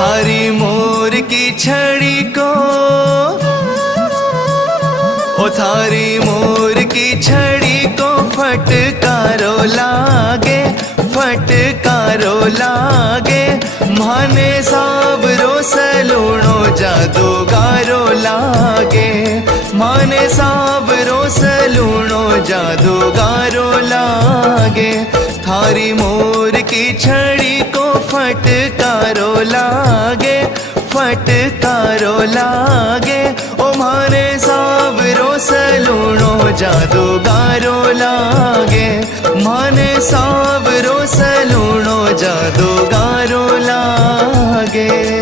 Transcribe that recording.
थारी मोर की छड़ी को, ओ थारी मोर की छड़ी को फटकारो लागे, फटकारो लागे। माने सावरो सलूणो जादूगारो लागे, माने सावरो सलूणो जादूगारो लागे। थारी मोर की छड़ी को फटकारो लागे, फटकारो लागे। ओ माने सावरो सलूणो जादूगारो लागे, माने सावरो सलूणो जादूगारो लागे।